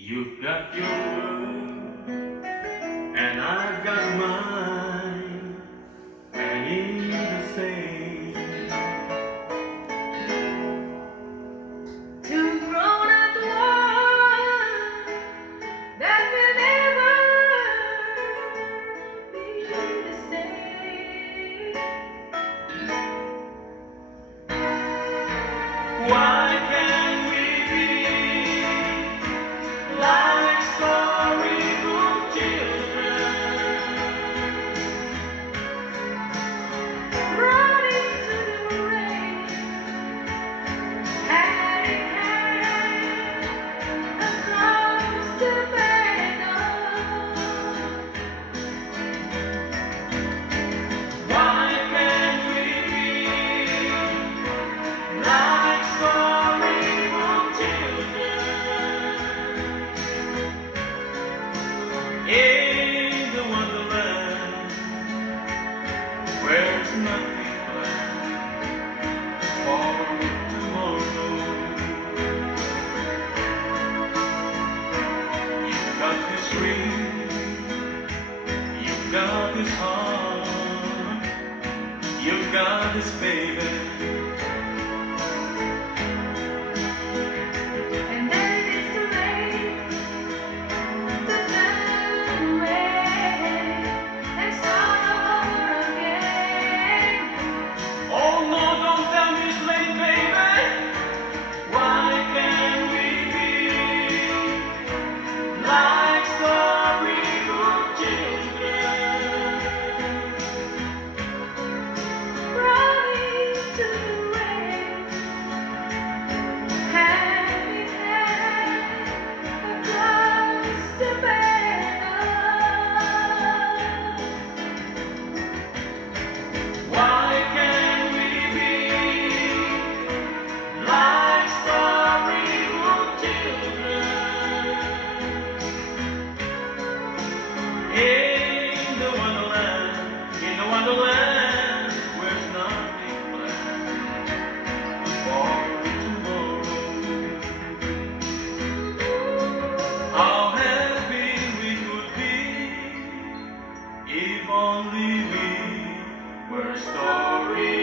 You've got your word, and I've got mine, and in the same. Two grown-up ones that will never be the same. Why can't we be like storybook children, Running to the rain, hand in hand, across the meadow. Why can't we be like storybook children in the wonderland where it's nothing planned for tomorrow? You've got this ring, you've got this heart, you've got this baby. And then it's too late to turn away and start over again. Oh no, don't tell me it's late, baby. Why can't we be like storybook children? Running to the rain, hand in hand, across the meadow. Why can't we be like storybook children in the wonderland where it's nothing planned for tomorrow? How happy we could be if only we were story